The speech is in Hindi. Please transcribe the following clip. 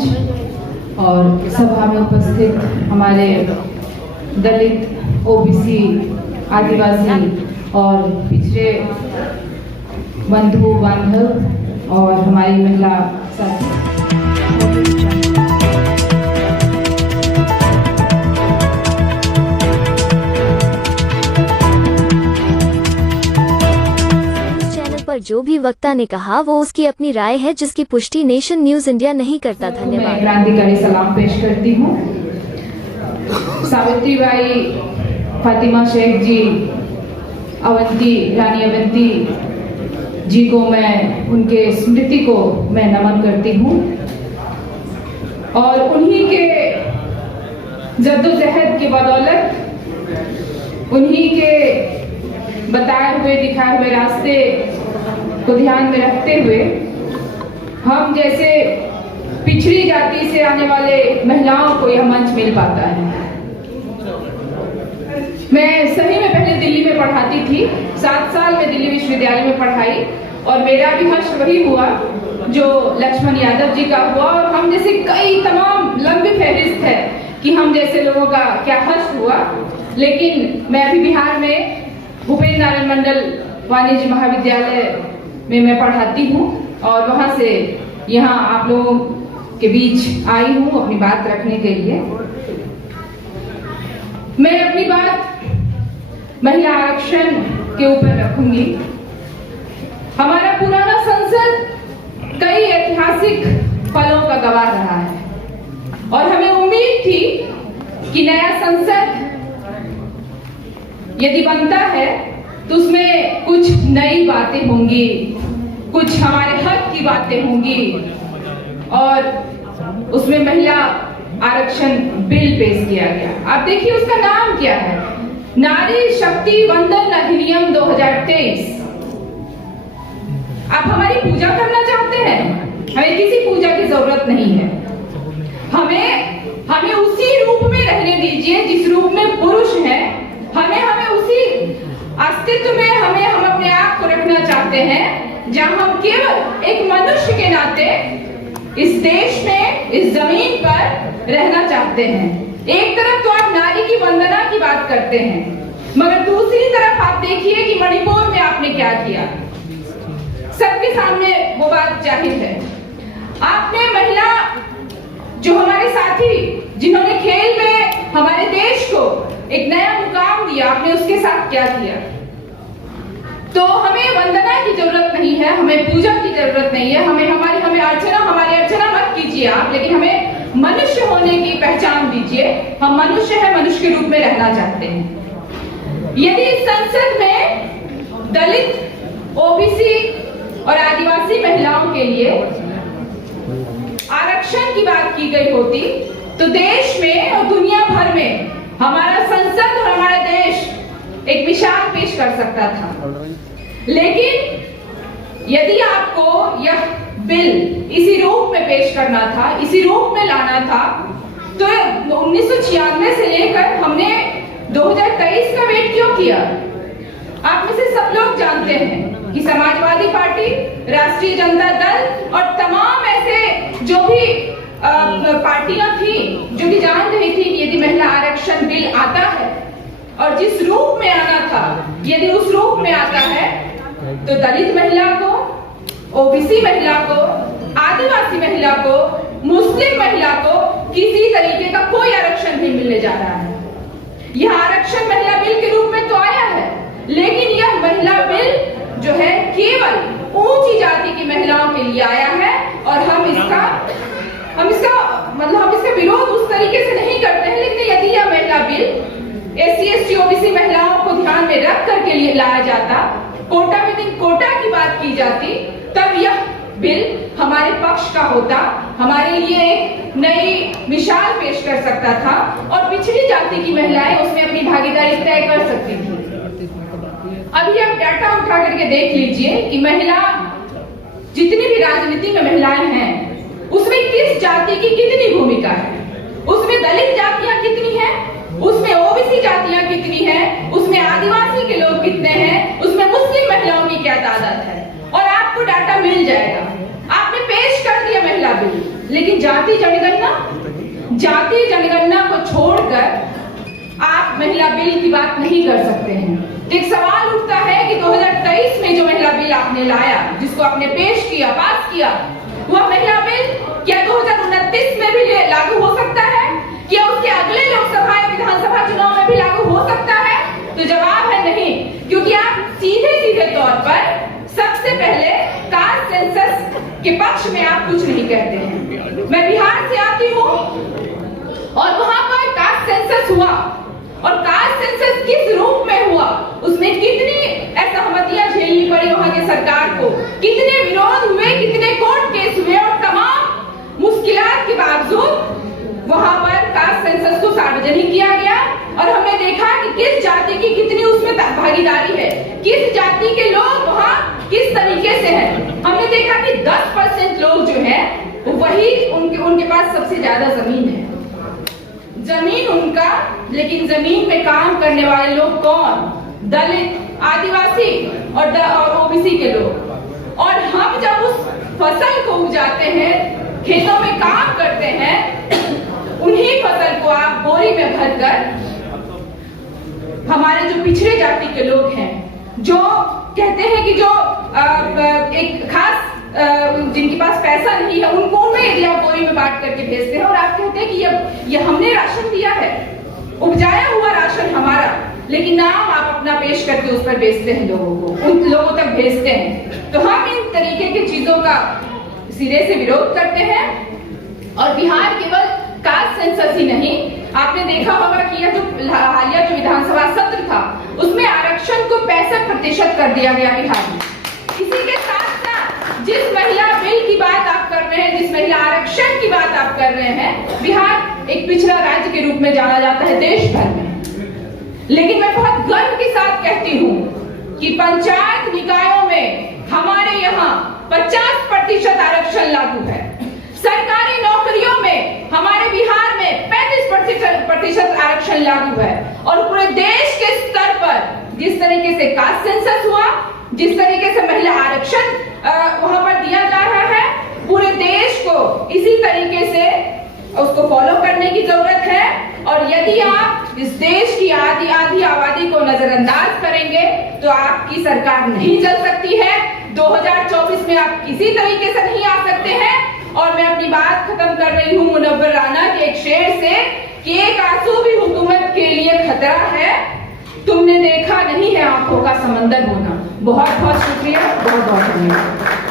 मंच और सभा में उपस्थित हमारे दलित, ओबीसी, आदिवासी और पिछड़े बंधु बांधव और हमारी महिला साथी। पर जो भी वक्ता ने कहा वो उसकी अपनी राय है, जिसकी पुष्टि नेशन न्यूज इंडिया नहीं करता। धन्यवाद। मैं क्रांतिकारी सलाम पेश करती हूँ। सावित्रीबाई फातिमा शेख जी, रानी अवंती जी को मैं उनके स्मृति को मैं नमन करती हूँ और उन्हीं के जद्दोजहद के बदौलत, उन्हीं के बताए हुए दिखाए हुए रास्ते को ध्यान में रखते हुए हम जैसे पिछड़ी जाति से आने वाले महिलाओं को यह मंच मिल पाता है। मैं सही में पहले दिल्ली में पढ़ाती थी, 7 साल में दिल्ली विश्वविद्यालय में पढ़ाई और मेरा भी हश्र वही हुआ जो लक्ष्मण यादव जी का हुआ और हम जैसे कई तमाम लंबी फहरिस्त है कि हम जैसे लोगों का क्या हश्र हुआ। लेकिन मैं अभी बिहार में भूपेन्द्र नारायण मंडल वाणिज्य महाविद्यालय में मैं पढ़ाती हूँ और वहाँ से यहाँ आप लोगों के बीच आई हूँ अपनी बात रखने के लिए। मैं अपनी बात महिला आरक्षण के ऊपर रखूंगी। हमारा पुराना संसद कई ऐतिहासिक पलों का गवाह रहा है और हमें उम्मीद थी कि नया संसद यदि बनता है तो उसमें कुछ नई बातें होंगी, कुछ हमारे हक की बातें होंगी और उसमें महिला आरक्षण बिल पेश किया गया। आप देखिए उसका नाम क्या है, नारी शक्ति वंदन अधिनियम 2023। आप हमारी पूजा करना चाहते हैं? हमें किसी पूजा की जरूरत नहीं है। हमें उसी रूप में रहने दीजिए जिस रूप में पुरुष है। हमें उसी अस्तित्व में हम अपने आप को रखना चाहते हैं जहां हम केवल एक मनुष्य के नाते इस देश में, इस जमीन पर रहना चाहते हैं। एक तरफ तो आप नारी की वंदना की बात करते हैं, मगर दूसरी तरफ आप देखिए कि मणिपुर में आपने क्या किया। सबके सामने वो बात जाहिर है। आपने महिला जो हमारे साथी जिन्होंने खेल में हमारे देश को एक नया मुकाम दिया, आपने उसके साथ क्या किया। तो हमें वंदना की जरूरत नहीं है, हमें पूजा की जरूरत नहीं है, हमें हमारी अर्चना मत कीजिए आप, लेकिन हमें मनुष्य होने की पहचान दीजिए। हम मनुष्य हैं, मनुष्य के रूप में रहना चाहते हैं। यदि इस संसद में दलित, ओबीसी और आदिवासी महिलाओं के लिए आरक्षण की बात की गई होती तो देश में और दुनिया भर में हमारा संसद और हमारा देश एक मिसाल पेश कर सकता था। लेकिन यदि आपको यह बिल इसी रूप में पेश करना था, इसी रूप में लाना था, तो 1996 से लेकर हमने 2023 का वेट क्यों किया? आप में से सब लोग जानते हैं कि समाजवादी पार्टी, राष्ट्रीय जनता दल और तमाम ऐसे जो भी पार्टियां थी जो भी जान रही थी कि यदि महिला आरक्षण बिल आता है और जिस रूप में आना था, यदि उस रूप में आता है तो दलित महिला को, ओबीसी महिला को, आदिवासी महिला को, मुस्लिम महिला को किसी तरीके का कोई आरक्षण नहीं मिलने जा रहा है। यह आरक्षण महिला बिल के रूप में तो आया है, लेकिन यह महिला बिल जो है केवल ऊंची जाति की महिलाओं के लिए आया है और हम इसका विरोध उस तरीके से नहीं करते हैं। लेकिन यदि यह महिला बिल SC, ST, OBC महिलाओं को ध्यान में रख करके लिए लाया जाता, कोटा विद कोटा की बात की जाती, तब यह बिल हमारे पक्ष का होता, हमारे लिए एक नई मिसाल पेश कर सकता था और पिछड़ी जाति की महिलाएं उसमें अपनी भागीदारी तय कर सकती थी। अभी आप डाटा उठा करके देख लीजिए कि महिला, जितनी भी राजनीति में महिलाएं हैं उसमें किस जाति की कितनी भूमिका है, उसमें दलित जातियां कितनी हैं, उसमें ओबीसी जातियां कितनी हैं, उसमें आदिवासी के लोग कितने हैं, उसमें मुस्लिम महिलाओं की क्या तादाद है, और आपको डाटा मिल जाएगा। आपने पेश कर दिया महिला बिल, लेकिन जाति जनगणना को छोड़कर आप महिला बिल की बात नहीं कर सकते हैं। तो एक सवाल उठता है कि 2023 में जो महिला बिल आपने लाया, जिसको आपने पेश किया, पास किया, वह महिला बिल क्या 2029 में भी लागू हो सकता है? क्या उसके अगले लोकसभा या विधानसभा चुनाव में भी लागू हो सकता है? तो जवाब है नहीं, क्योंकि आप सीधे तौर पर सबसे पहले कास्ट सेंसस के पक्ष में आप कुछ नहीं कहते हैं। मैं बिहार से आती हूँ और वहां पर कास्ट सेंसस हुआ, और कास्ट सेंसस किस रूप में हुआ, उसमें कितनी असहमतियां झेलनी पड़ी वहां की सरकार को, कितने विरोध हुए, कितने कोर्ट केस हुए, और तमाम मुश्किलात के बावजूद वहां पर कास्ट सेंसस को सार्वजनिक किया गया। और हमने देखा कि किस जाति की कितनी उसमें भागीदारी है, किस जाति के लोग वहां किस तरीके से हैं। हमने देखा कि 10% लोग जो है वही उनके पास सबसे ज्यादा जमीन है, जमीन उनका, लेकिन जमीन पे काम करने वाले लोग कौन? दलित, आदिवासी और ओबीसी के लोग। और हम जब उस फसल को उपजाते हैं, खेतों में काम करते हैं, उन्हीं फसल को आप बोरी में भरकर हमारे जो पिछड़े जाति के लोग हैं, जो कहते हैं कि जो एक खास जिनके पास पैसा नहीं है, उनको उनमें यदि आप बोरी में बांट करके भेजते हैं और आप कहते हैं कि ये हमने राशन दिया है, उपजाया हुआ राशन हमारा, लेकिन नाम आप अपना पेश करके उस पर बेचते हैं, लोगों को, उन लोगों तक भेजते हैं। तो हम इन तरीके की चीजों का सिरे से विरोध करते हैं। और बिहार केवल कास्ट सेंसस ही नहीं, आपने देखा होगा कि यह जो हालिया जो विधानसभा सत्र था, उसमें आरक्षण को 65% कर दिया गया बिहार में। इसी के साथ साथ जिस महिला बिल की बात आप कर रहे हैं, जिस महिला आरक्षण की बात आप कर रहे हैं, बिहार एक पिछड़ा राज्य के रूप में जाना जाता है देश भर में। लेकिन मैं बहुत गर्व के साथ कहती हूँ कि पंचायत निकायों में हमारे यहाँ 50% आरक्षण लागू है। सरकारी नौकरियों में हमारे बिहार में 35% आरक्षण लागू है। और पूरे देश के स्तर पर जिस तरीके से कास्ट सेंसस हुआ, जिस तरीके से महिला आरक्षण वहां पर दिया जा रहा है, पूरे देश को इसी तरीके से उसको फॉलो करने की जरूरत है। और यदि आप इस देश की आधी आबादी को नजरअंदाज करेंगे तो आपकी सरकार नहीं चल सकती है। 2024 में आप किसी तरीके से नहीं आ सकते हैं। और मैं अपनी बात खत्म कर रही हूँ मुनव्वर राना के एक शेर से कि एक आंसू भी हुकूमत के लिए खतरा है, तुमने देखा नहीं है आंखों का समंदर होना। बहुत बहुत शुक्रिया, बहुत बहुत धन्यवाद।